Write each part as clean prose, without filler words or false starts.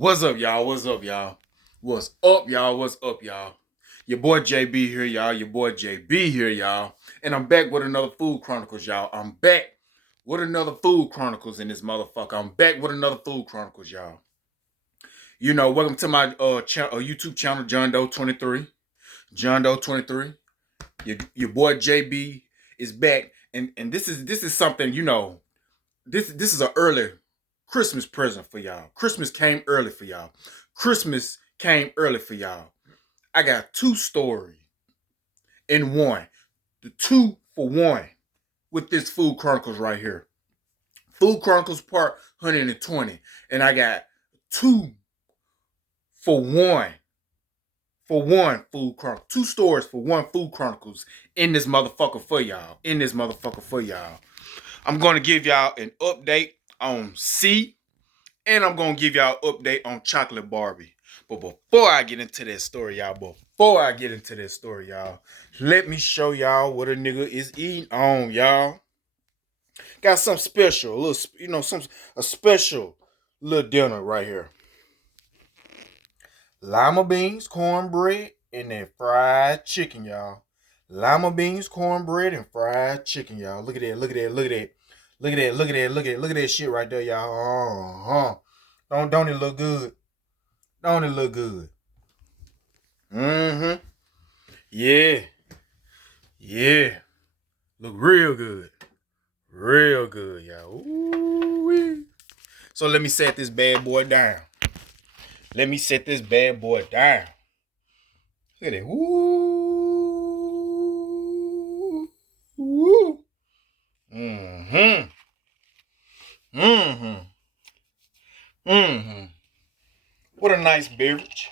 What's up, y'all? What's up, y'all? What's up, y'all? What's up, y'all? Your boy JB here, y'all. Your boy JB here, y'all. And I'm back with another Food Chronicles, y'all. I'm back with another Food Chronicles in this motherfucker. I'm back with another Food Chronicles, y'all. You know, welcome to my YouTube channel, John Doe 23. John Doe 23. Your boy JB is back, and this is something, you know. This is an early Christmas present for y'all. Christmas came early for y'all. Christmas came early for y'all. I got two stories in one. The 2 for 1 with this Food Chronicles right here. Food Chronicles Part 120. And I got 2 for 1. For one Food Chronicles. 2 stories for 1 Food Chronicles in this motherfucker for y'all. In this motherfucker for y'all. I'm going to give y'all an update on C. And I'm going to give y'all an update on Chocolate Barbie. But before I get into that story, y'all, let me show y'all what a nigga is eating on, y'all. Got something special, a little, a special little dinner right here. Lima beans, cornbread, and then fried chicken, y'all. Lima beans, cornbread, and fried chicken, y'all. Look at that, look at that, look at that. Look at that, look at that, look at that, look at that shit right there, y'all. Don't it look good? Don't it look good? Mm-hmm. Yeah. Yeah. Look real good. Real good, y'all. Ooh-wee. So let me set this bad boy down. Let me set this bad boy down. Look at it. Ooh. Woo. Mm-hmm. Mm-hmm. Mm-hmm. What a nice beverage.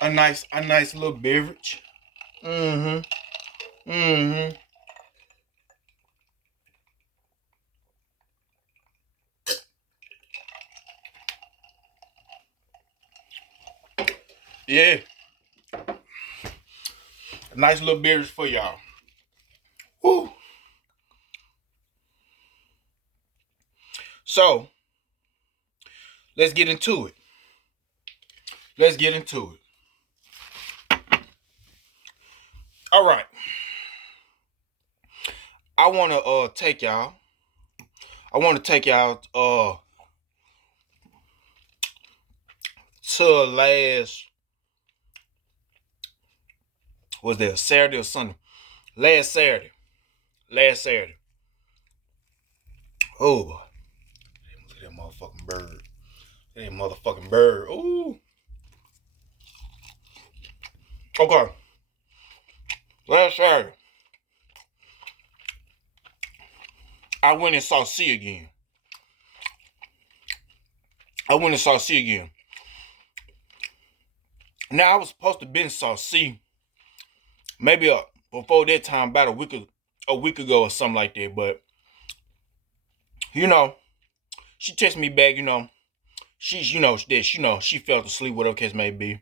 A nice little beverage. Mm-hmm. Mm-hmm. Yeah. A nice little beverage for y'all. Woo. So, let's get into it. Let's get into it. All right. I want to take y'all. I want to take y'all to last, was that Saturday or Sunday? Last Saturday. Last Saturday. Oh boy. Look at that motherfucking bird. Look at that motherfucking bird. Ooh. Okay. Last Saturday, I went and saw C again. Now I was supposed to be in saw C maybe before that time, about a week ago or something like that. But you know, she texted me back. She's she fell asleep, whatever case may be.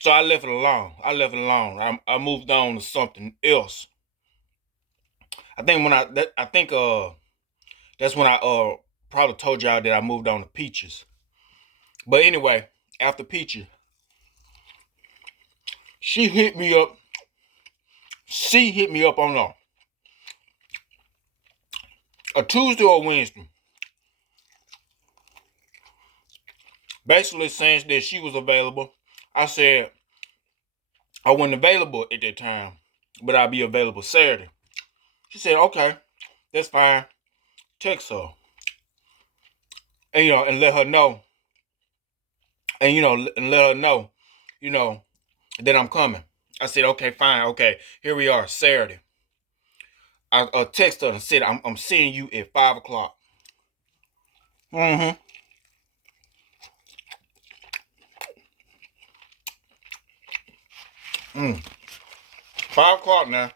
So I left it alone. I moved on to something else. I think that's when I probably told y'all that I moved on to peaches. But anyway, after peaches, she hit me up. She hit me up on a Tuesday or Wednesday, basically saying that she was available. I said I wasn't available at that time, but I'll be available Saturday. She said, okay, that's fine. Text her. And let her know. And let her know, you know, that I'm coming. I said, okay, fine, okay. Here we are, Saturday. I texted her and said, I'm seeing you at 5 o'clock. Mm-hmm. 5 o'clock now.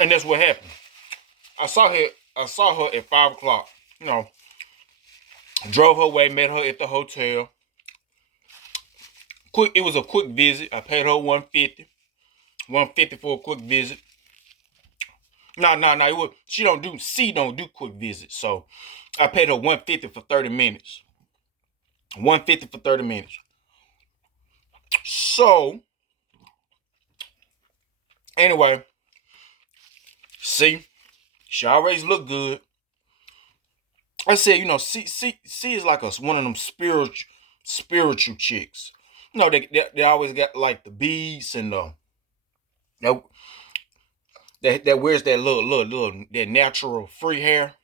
And that's what happened. I saw her at 5 o'clock. Drove her away, met her at the hotel. It was a quick visit. I paid her $150 for a quick visit. No. She don't do. C don't do quick visits. So I paid her $150 for 30 minutes. $150 for 30 minutes. So anyway, C, she always look good. I said, C is like one of them spiritual chicks. They always got like the beads and that wears that little that natural free hair.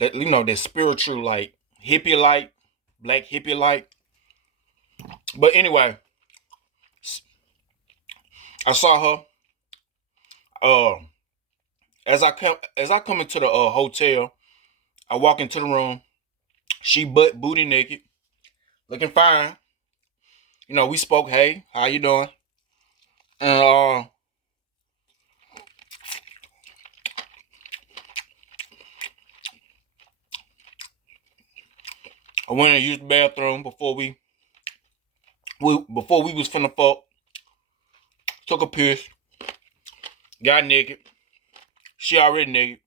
That that spiritual like hippie like, black hippie like. But anyway, I saw her. As I come into the hotel, I walk into the room. She booty naked, looking fine. We spoke. Hey, how you doing? And I went and used the bathroom before we was finna fuck. Took a piss. Got naked. She already naked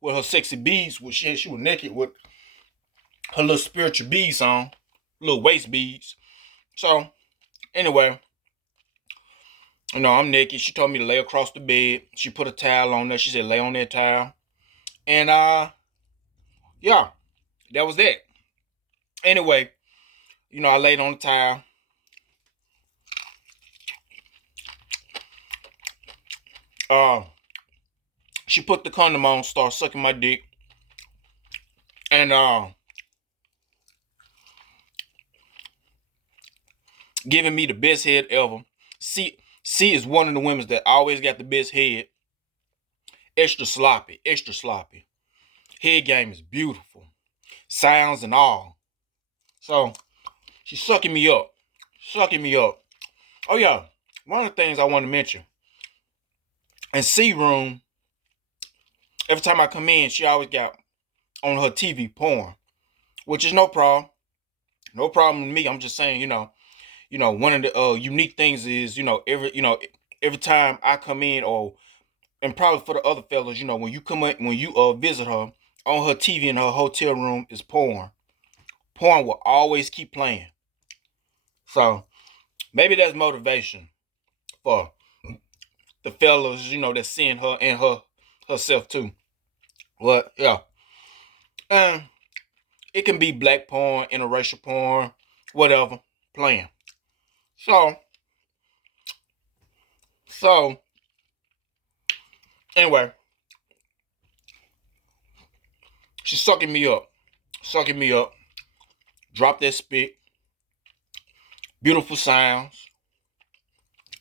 with her sexy beads. She was naked with her little spiritual beads on, little waist beads. So anyway, I'm naked. She told me to lay across the bed. She put a towel on there. She said lay on that towel, and yeah, that was that. Anyway, I laid on the towel. She put the condom on, started sucking my dick, and giving me the best head ever. C is one of the women that always got the best head. Extra sloppy, extra sloppy. Head game is beautiful. Sounds and all. So, she's sucking me up. Sucking me up. Oh yeah, one of the things I want to mention. In C room, every time I come in, she always got on her TV porn. Which is no problem. No problem with me. I'm just saying, one of the unique things is, every time I come in, and probably for the other fellas, when you come in, when you visit her, on her TV in her hotel room is porn. Porn will always keep playing. So maybe that's motivation for the fellas, that's seeing her and herself too. But yeah. And it can be black porn, interracial porn, whatever, playing. So anyway, she's sucking me up. Sucking me up. Drop that spit. Beautiful sounds.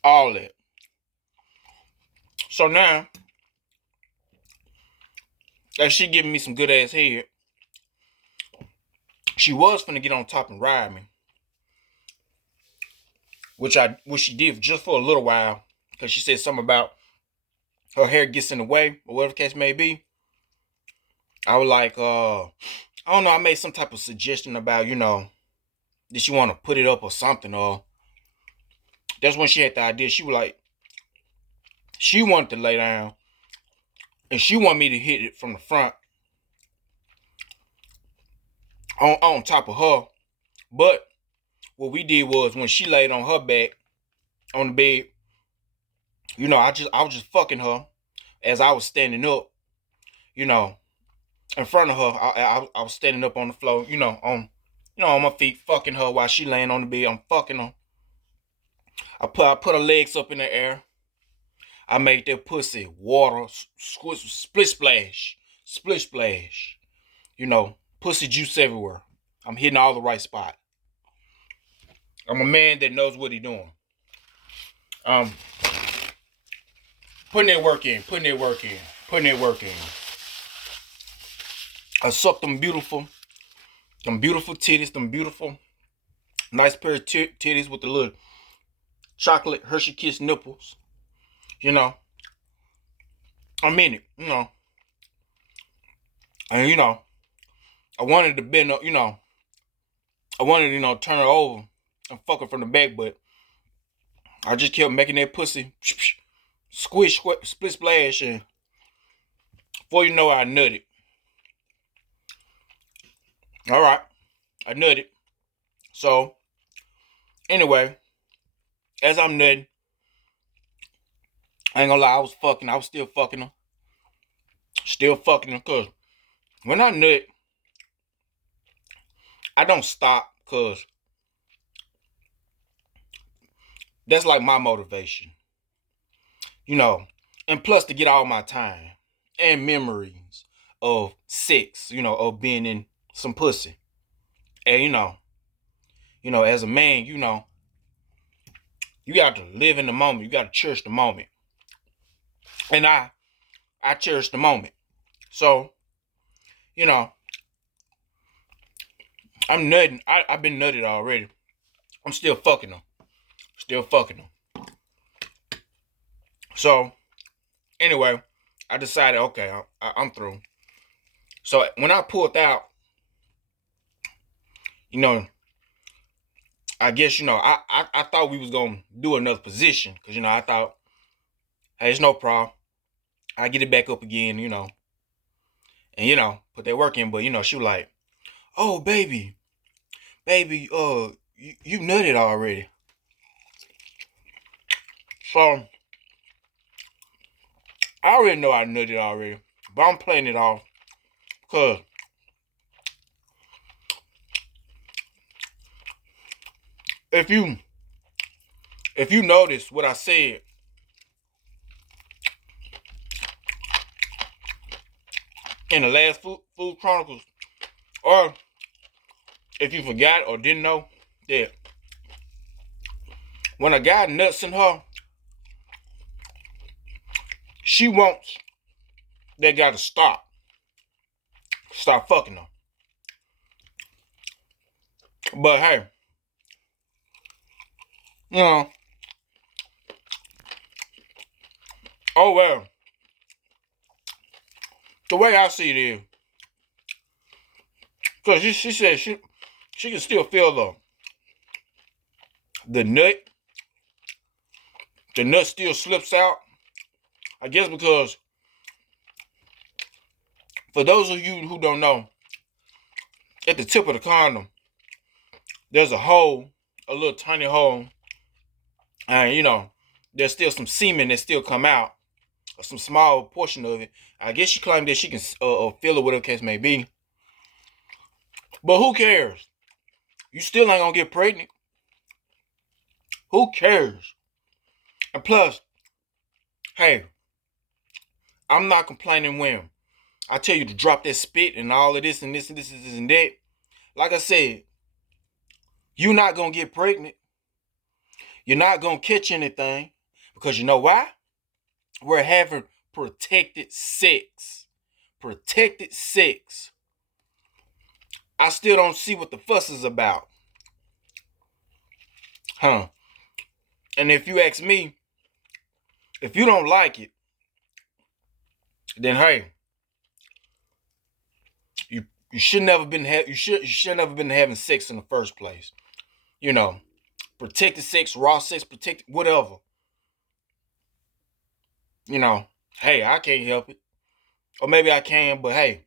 All that. So now, as she giving me some good ass head, she was finna get on top and ride me. Which she did just for a little while. Because she said something about her hair gets in the way, or whatever the case may be. I was like, I don't know, I made some type of suggestion about, did she want to put it up or something, or that's when she had the idea. She was like, she wanted to lay down, and she wanted me to hit it from the front on top of her. But what we did was, when she laid on her back on the bed, I was just fucking her as I was standing up, in front of her. I was standing up on the floor, on my feet, fucking her while she laying on the bed. I'm fucking her. I put her legs up in the air. I made that pussy water, split splash, pussy juice everywhere. I'm hitting all the right spot. I'm a man that knows what he doing. Putting that work in. I sucked them beautiful titties, them beautiful, nice pair of titties with the little chocolate Hershey Kiss nipples. I'm in it, And, I wanted to bend up, I wanted to, turn her over and fuck her from the back, but I just kept making that pussy Squish, split splash, and before you know it, I nutted. All right, I nutted. So anyway, as I'm nutting, I ain't gonna lie, I was still fucking her. Still fucking her, cause when I nut, I don't stop, cause that's like my motivation. You know, and plus to get all my time and memories of sex, of being in some pussy. And as a man, you got to live in the moment. You got to cherish the moment. And I cherish the moment. So, you know, I'm nutting. I've been nutted already. I'm still fucking them. Still fucking them. So, anyway, I decided, okay, I'm through. So when I pulled out, you know, I guess, I thought we was going to do another position. Because, I thought, hey, it's no problem. I get it back up again, And, put that work in. But, she was like, oh, baby, you nutted already. So, I already know I nutted already. But I'm playing it off. Because if you notice what I said in the last Food Chronicles, or if you forgot or didn't know, that when a guy nuts in her, she wants that guy to stop fucking her. But hey, you know, oh well. The way I see it is, because she said she can still feel the nut. The nut still slips out. I guess because for those of you who don't know, at the tip of the condom, there's a hole, a little tiny hole, and there's still some semen that still come out, or some small portion of it. I guess she claimed that she can feel it, whatever the case may be. But who cares? You still ain't gonna get pregnant. Who cares? And plus, hey, I'm not complaining when I tell you to drop that spit and all of this and this and this and this and that. Like I said, you're not gonna get pregnant. You're not gonna catch anything. Because you know why? We're having protected sex. Protected sex. I still don't see what the fuss is about. Huh. And if you ask me, if you don't like it, then hey, you should never been you should never been having sex in the first place. Protected sex, raw sex, protected whatever. Hey, I can't help it. Or maybe I can, but hey.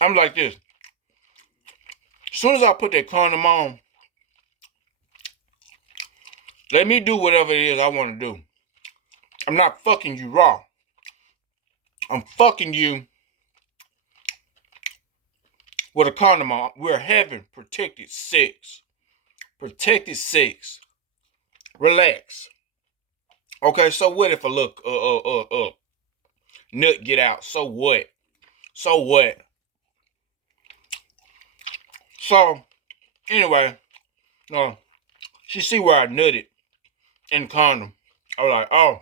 I'm like this. As soon as I put that condom on, let me do whatever it is I want to do. I'm not fucking you raw. I'm fucking you with a condom on. We're having protected sex. Protected sex. Relax. Okay, so what if a look nut get out? So what? So what? So anyway, no, she see where I nutted in the condom. I was like, oh.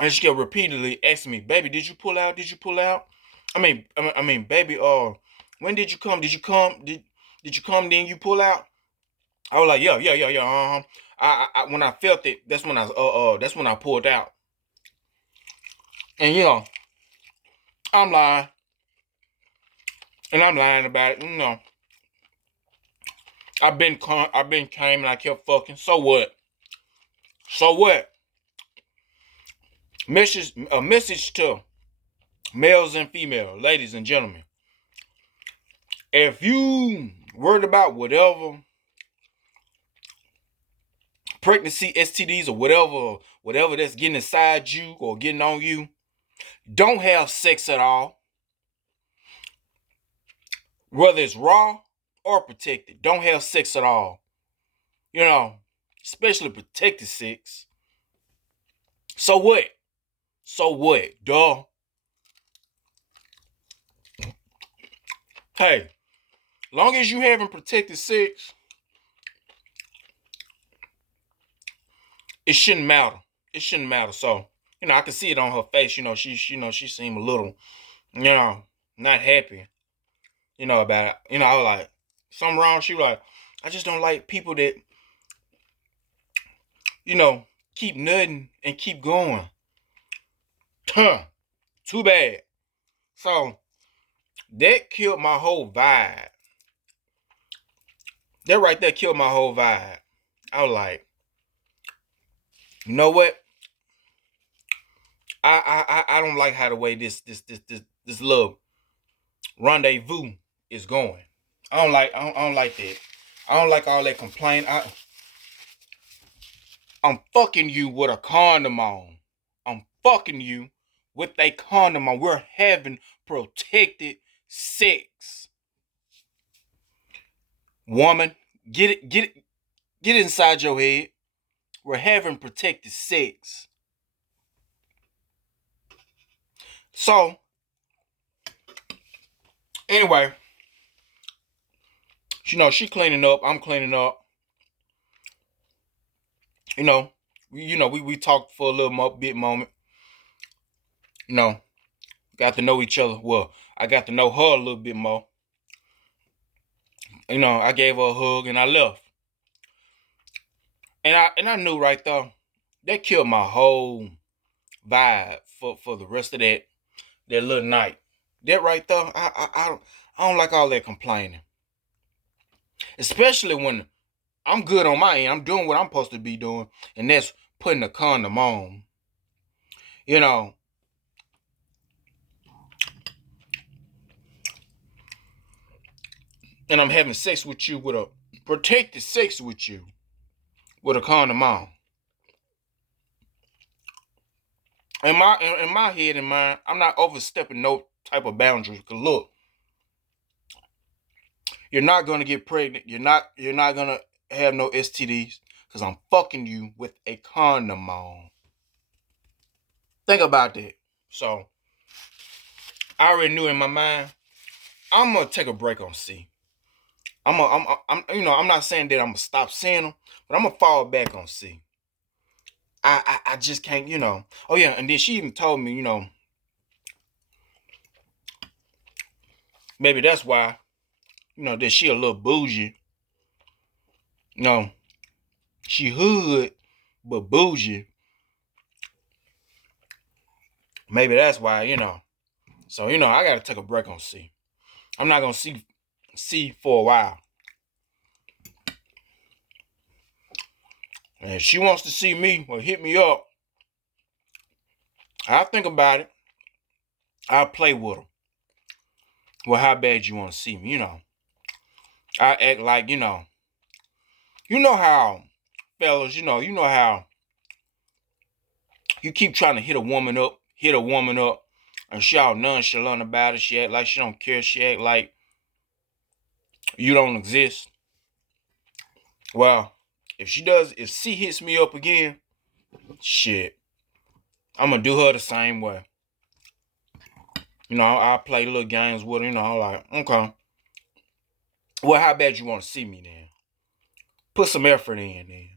And she kept repeatedly asking me, baby, did you pull out? Did you pull out? I mean, baby, when did you come? Did you come? Did you come? Then you pull out? I was like, yeah. I when I felt it, that's when I pulled out. And I'm lying, and I'm lying about it. I've been came and I kept fucking. So what? So what? A message to males and females, ladies and gentlemen. If you worried about whatever pregnancy, STDs, or whatever that's getting inside you or getting on you, don't have sex at all. Whether it's raw or protected, don't have sex at all. You know, especially protected sex. So what? So what? Duh. Hey, long as you having protected sex, it shouldn't matter. It shouldn't matter. So, I can see it on her face. She seemed a little, not happy, about it. I was like, something wrong. She was like, I just don't like people that, keep nutting and keep going. Huh. Too bad. So, that killed my whole vibe. That right there killed my whole vibe. I was like, you know what? I don't like how the way this little rendezvous is going. I don't like that. I don't like all that complaining. I'm fucking you with a condom on. I'm fucking you with a condom on. We're having protected sex. Woman, get it inside your head. We're having protected sex. So, anyway, she cleaning up. I'm cleaning up. We talked for a little bit moment. Got to know each other. Well, I got to know her a little bit more. I gave her a hug and I left. And I knew right there, that killed my whole vibe for the rest of that little night. That right there, I don't like all that complaining. Especially when I'm good on my end. I'm doing what I'm supposed to be doing, and that's putting a condom on. And I'm having sex with you with a protected sex with you with a condom on. In my head and mind, I'm not overstepping no type of boundaries. Cause look, you're not gonna get pregnant. You're not gonna have no STDs because I'm fucking you with a condom on. Think about that. So I already knew in my mind, I'm gonna take a break on C. I'm not saying that I'm gonna stop seeing them, but I'm gonna fall back on C. I just can't, Oh yeah, and then she even told me, maybe that's why, that she a little bougie. She hood, but bougie. Maybe that's why, So, I gotta take a break on C. I'm not gonna see C for a while. And if she wants to see me or hit me up, I'll think about it. I'll play with her. Well, how bad you want to see me, I act like, how, fellas, you know how you keep trying to hit a woman up, and she all nonchalant about it. She act like she don't care. She act like you don't exist. Well, if C hits me up again, shit, I'm gonna do her the same way. I play little games with her. I'm like, okay. Well, how bad you want to see me then? Put some effort in then.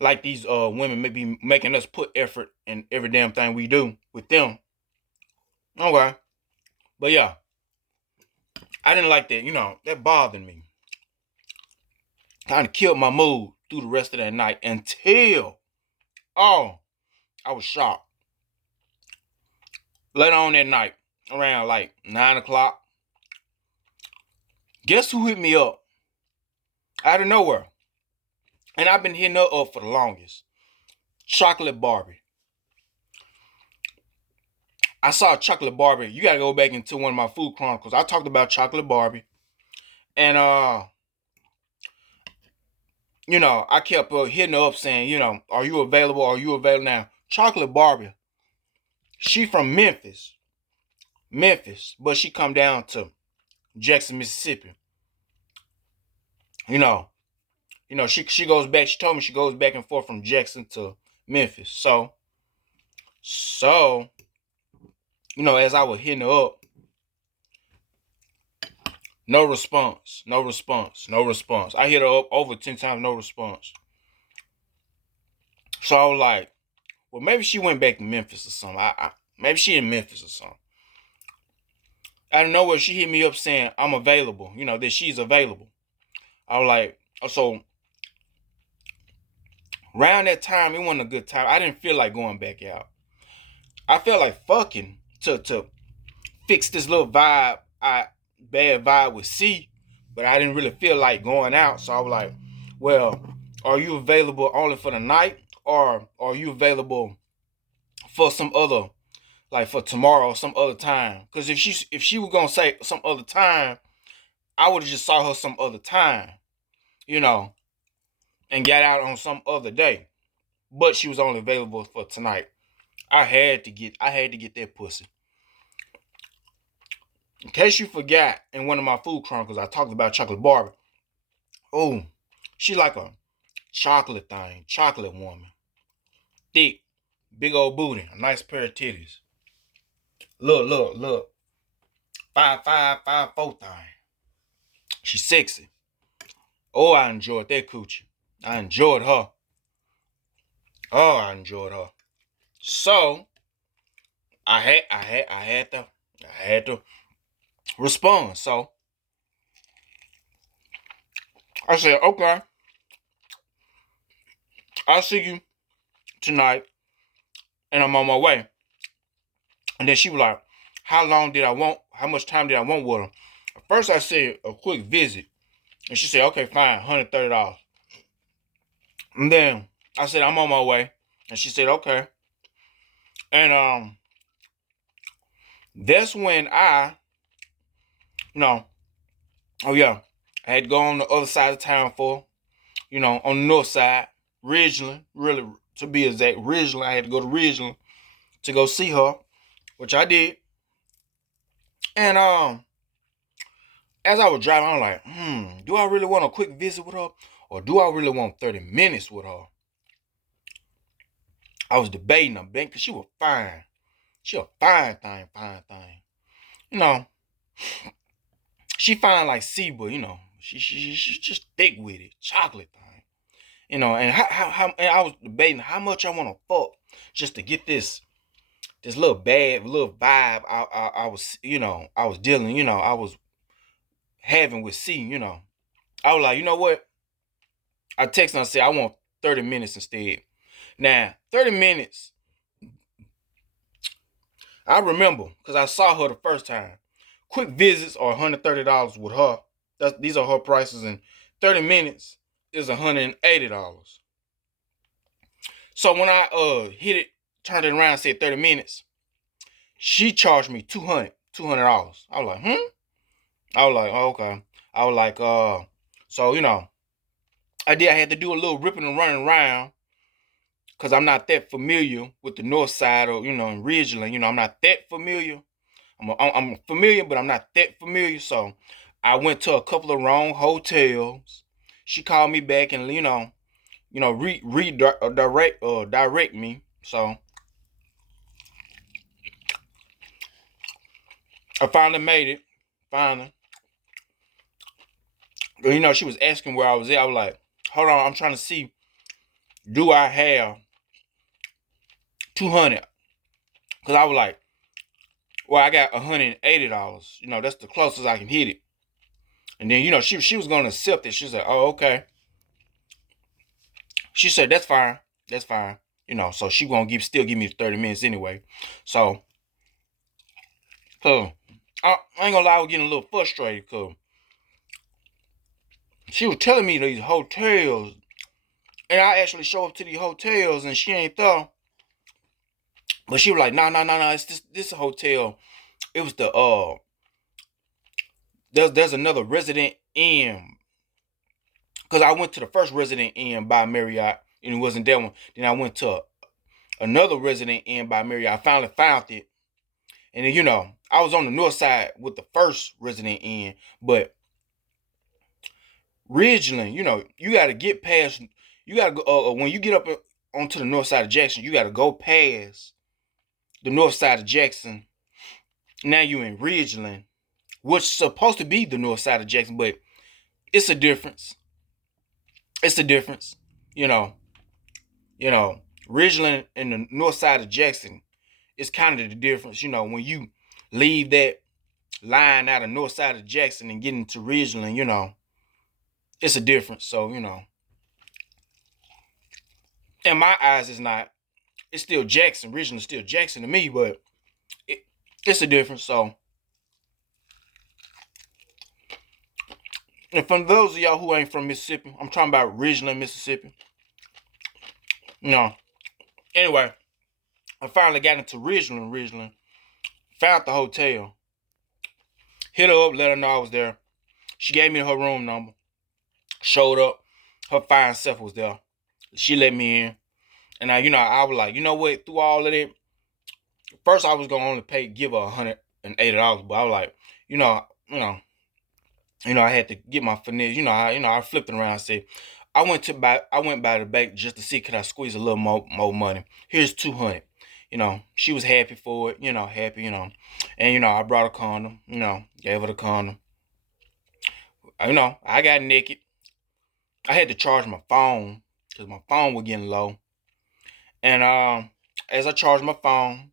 Like these women may be making us put effort in every damn thing we do with them. Okay. But yeah, I didn't like that. That bothered me. Kind of killed my mood through the rest of that night until, I was shocked. Later on that night, around like 9 o'clock, guess who hit me up? out of nowhere. And I've been hitting her up for the longest. Chocolate Barbie. I saw Chocolate Barbie. You gotta go back into one of my food chronicles. I talked about Chocolate Barbie. And I kept hitting her up saying, are you available? Are you available now? Chocolate Barbie. She from Memphis. But she come down to Jackson, Mississippi. She goes back. She told me she goes back and forth from Jackson to Memphis. So as I was hitting her up, no response. I hit her up over 10 times, no response. So I was like, well, maybe she went back to Memphis or something. Maybe she in Memphis or something. Out of nowhere, she hit me up saying I'm available. That she's available. I was like, so around that time, it wasn't a good time. I didn't feel like going back out. I felt like fucking to fix this little bad vibe with C, but I didn't really feel like going out. So I was like, well, are you available only for the night, or are you available for some other, like for tomorrow or some other time? Because if she was gonna say some other time, I would have just saw her some other time, and got out on some other day. But she was only available for tonight. I had to get that pussy. In case you forgot, in one of my food chronicles, I talked about Chocolate Barbie. Oh, she like a chocolate thing, chocolate woman. Thick, big old booty, a nice pair of titties. Look. 5'5", 5'4" thing. She's sexy. Oh, I enjoyed that coochie. I enjoyed her. Oh, I enjoyed her. So I had to respond. So I said, okay, I'll see you tonight, and I'm on my way. And then she was like, how much time did I want with her? At first I said a quick visit. And she said, okay, fine, $130. And then I said, I'm on my way. And she said, okay. And that's when oh yeah, I had to go on the other side of town on the north side, Ridgeland, really to be exact, Ridgeland. I had to go to Ridgeland to go see her, which I did. And as I was driving, I'm like, do I really want a quick visit with her? Or do I really want 30 minutes with her? I was debating her, because she was fine. She a fine thing. She fine like C, but she's just thick with it, chocolate thing. And and I was debating how much I want to fuck just to get this little vibe I was dealing, I was having with C. I was like, you know what? I texted her and said I want 30 minutes instead. Now, 30 minutes, I remember because I saw her the first time. Quick visits are $130 with her. These are her prices, and 30 minutes is $180. So when I turned it around and said 30 minutes, she charged me $200. I was like, I was like, oh, okay. I was like, so I had to do a little ripping and running around because I'm not that familiar with the north side or in Ridgeland. I'm not that familiar. I'm familiar, but I'm not that familiar. So I went to a couple of wrong hotels. She called me back and direct me. So I finally made it. Finally, she was asking where I was at. I was like, hold on, I'm trying to see. Do I have 200? Because I was like, well, I got $180. That's the closest I can hit it. And then she was gonna accept it. She said, oh, okay. She said, that's fine. That's fine. So she gonna still give me 30 minutes anyway. So I ain't gonna lie, I was getting a little frustrated because She was telling me these hotels, and I actually show up to these hotels, and she ain't there. But she was like, no, it's this hotel. It was the there's another Resident Inn, because I went to the first Resident Inn by Marriott, and it wasn't that one. Then I went to another Resident Inn by Marriott. I finally found it, and then, I was on the north side with the first Resident Inn, but Ridgeland, you got to get past. You got to go when you get up onto the north side of Jackson. You got to go past the north side of Jackson. Now you in Ridgeland, which is supposed to be the north side of Jackson, but it's a difference. It's a difference, you know. Ridgeland and the north side of Jackson is kind of the difference. When you leave that line out of north side of Jackson and get into Ridgeland, it's a difference. So, in my eyes, it's still Jackson. Ridgeland is still Jackson to me, but it's a difference. So, and for those of y'all who ain't from Mississippi, I'm talking about Ridgeland, Mississippi. Anyway, I finally got into Ridgeland, found the hotel, hit her up, let her know I was there. She gave me her room number, showed up, her fine self was there. She let me in, and I was like, you know what? Through all of that, first I was gonna only give her $180, but I was like, I had to get my finesse. I flipped it around and said, I went by the bank just to see could I squeeze a little more money. Here's $200. She was happy for it. Happy. And I brought a condom. Gave her the condom. I got naked. I had to charge my phone because my phone was getting low. And as I charged my phone,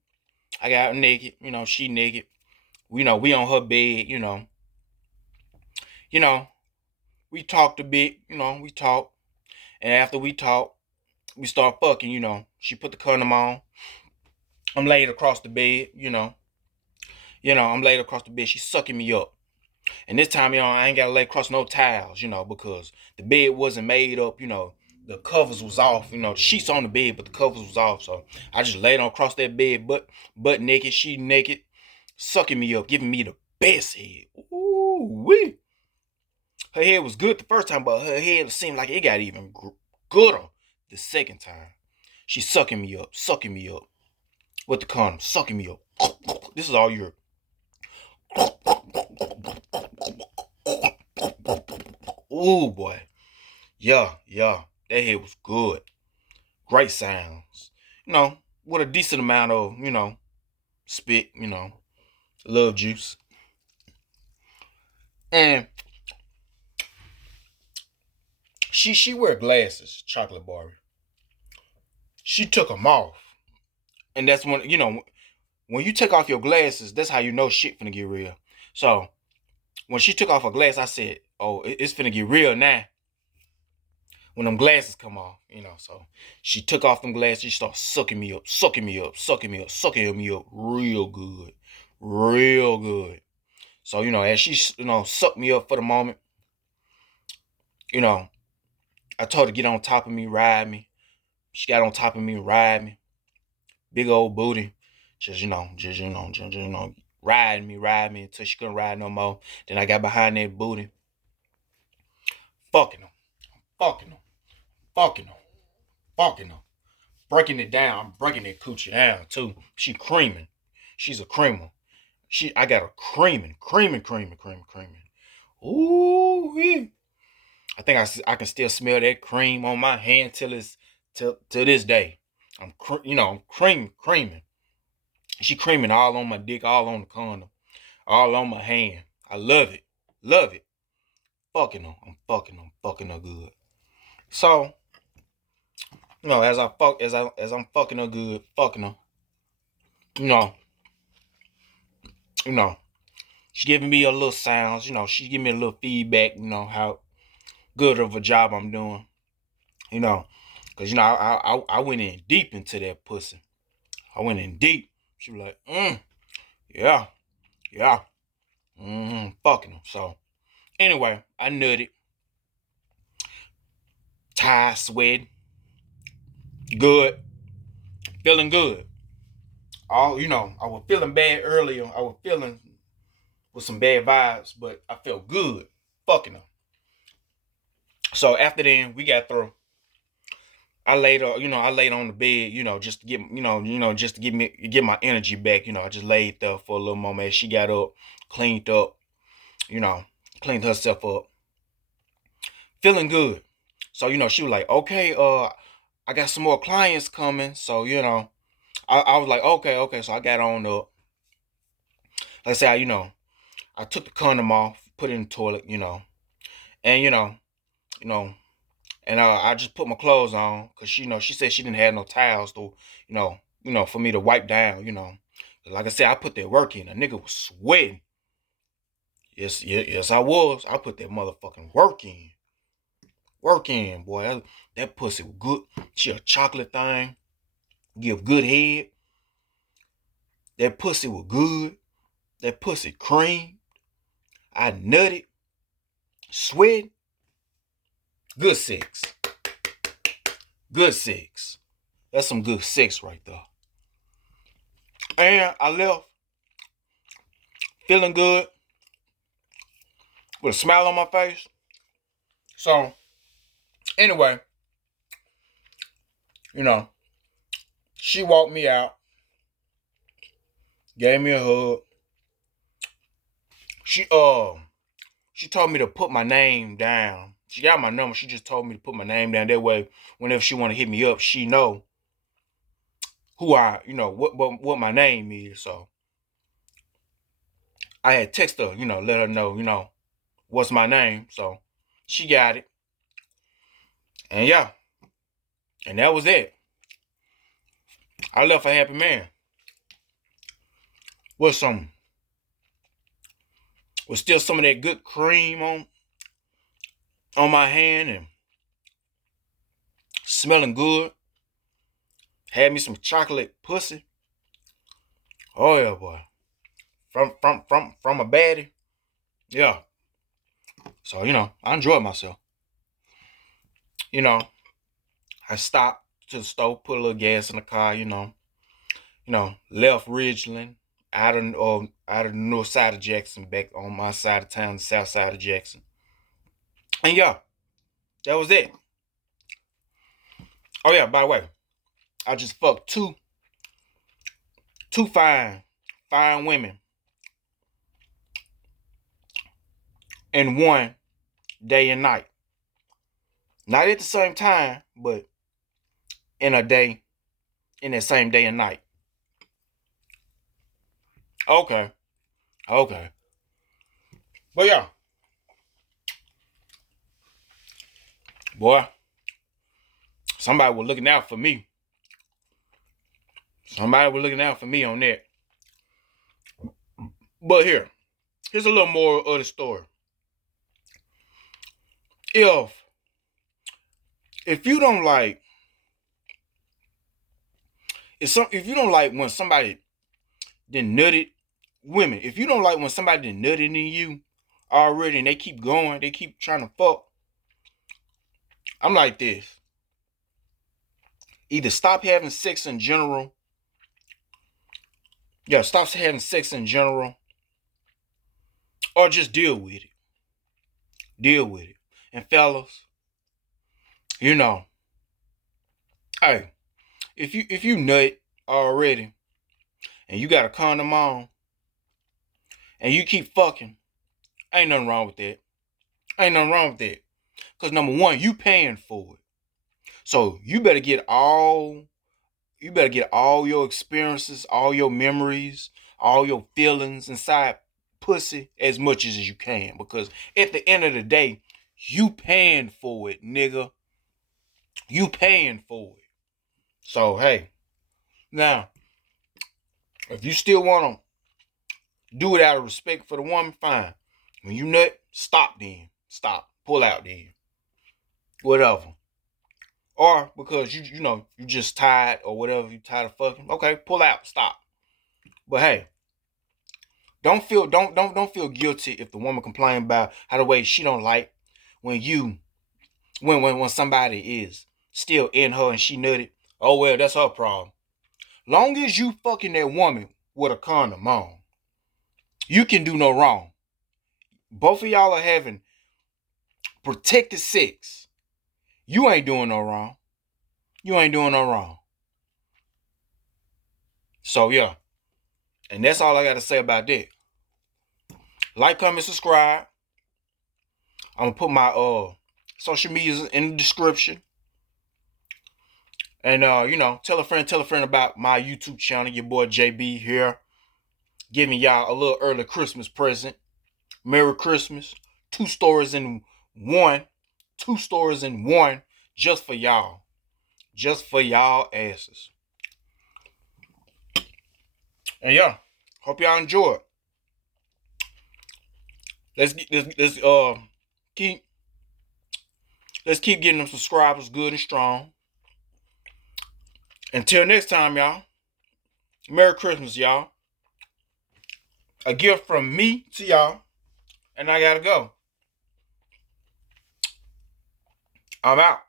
I got naked. She naked. We on her bed. We talked a bit. We talked. And after we talked, we start fucking. She put the condom on. I'm laid across the bed. I'm laid across the bed. She's sucking me up. And this time, I ain't got to lay across no tiles, because the bed wasn't made up, the covers was off, the sheets on the bed, but the covers was off. So I just laid on across that bed, butt naked, she naked, sucking me up, giving me the best head. Ooh-wee. Her head was good the first time, but her head seemed like it got even gooder the second time. She's sucking me up with the condom, sucking me up. This is all yours. Oh boy. Yeah. That head was good. Great sounds. With a decent amount of, spit, love juice. And she wear glasses, chocolate Barbie. She took them off. And that's when, when you take off your glasses, that's how you know shit finna get real. So when she took off her glass, I said, oh, it's finna get real now. When them glasses come off, so she took off them glasses, she started sucking me up real good. So, as she, sucked me up for the moment, I told her to get on top of me, ride me. She got on top of me and ride me. Big old booty. Just ride me until she couldn't ride no more. Then I got behind that booty. Fucking her. Breaking it down. I'm breaking that coochie down too. She creaming. She's a creamer. I got her creaming. Ooh, I think I can still smell that cream on my hand till this day. I'm creaming. She creaming all on my dick, all on the condom, all on my hand. I love it. Fucking her. I'm fucking her good. So, as I'm fucking her good, fucking her, she giving me a little sounds, she giving me a little feedback, how good of a job I'm doing, because I went in deep into that pussy. I went in deep. She was like, yeah, fucking her. So anyway, I nutted. tired, sweating, good, feeling good. I was feeling bad earlier. I was feeling with some bad vibes, but I felt good fucking her. So after then, we got through. I laid on the bed, just to just to get my energy back. I just laid there for a little moment. She got up, cleaned up, you know, cleaned herself up, feeling good. So, she was like, okay, I got some more clients coming. So, I was like, okay. So I got on up. Let's say, I took the condom off, put it in the toilet, and you know, and I just put my clothes on because she said she didn't have no towels to, for me to wipe down, Like I said, I put that work in. A nigga was sweating. Yes, I was. I put that motherfucking work in. Work in, boy. That pussy was good. She a chocolate thing. Give good head. That pussy was good. That pussy cream. I nutted. Sweat. Good sex. Good sex. That's some good sex right there. And I left feeling good with a smile on my face. So, anyway, she walked me out, gave me a hug. She told me to put my name down. She got my number. She just told me to put my name down. That way, whenever she want to hit me up, she know who what my name is. So I had text her, let her know, what's my name. So she got it. And yeah, and that was it. I left a happy man. With still some of that good cream on my hand and smelling good. Had me some chocolate pussy. Oh yeah, boy. From a baddie. Yeah. So, I enjoyed myself. I stopped to the store, put a little gas in the car, left Ridgeland out of the north side of Jackson, back on my side of town, the south side of Jackson. And yeah, that was it. Oh yeah, by the way, I just fucked two fine women in one day and night. Not at the same time, but in that same day and night. Okay. But yeah, boy, somebody was looking out for me. Somebody was looking out for me on that. But here's a little more of the story. If you don't like, if you don't like when somebody then nutted women, if you don't like when somebody then nutted in you already and they keep going, they keep trying to fuck, I'm like this. Either stop having sex in general. Yeah, stop having sex in general. Or just deal with it. Deal with it. And fellas, hey, if you nut already and you got a condom on and you keep fucking, ain't nothing wrong with that. Ain't nothing wrong with that. Because number one, you paying for it. So you better get all your experiences, all your memories, all your feelings inside pussy as much as you can. Because at the end of the day, you paying for it, nigga. You paying for it. So hey, now, if you still want to do it out of respect for the woman, fine. When you nut, stop then. Stop. Pull out then. Whatever. Or because you just tired or whatever, you tired of fucking. Okay, pull out. Stop. But hey, don't feel guilty if the woman complain about how the way she don't like when you when somebody is still in her and she nutted, oh well, that's her problem. Long as you fucking that woman with a condom on, you can do no wrong. Both of y'all are having protected sex. You ain't doing no wrong. You ain't doing no wrong. So yeah. And that's all I gotta say about that. Like, comment, subscribe. I'm gonna put my social medias in the description. And tell a friend about my YouTube channel. Your boy JB here, giving y'all a little early Christmas present. Merry Christmas. 2 stories in one. 2 stories in one, just for y'all. Just for y'all asses. And yeah, hope y'all enjoy it. Let's get keep let's keep getting them subscribers good and strong. Until next time, y'all. Merry Christmas, y'all. A gift from me to y'all. And I gotta go. I'm out.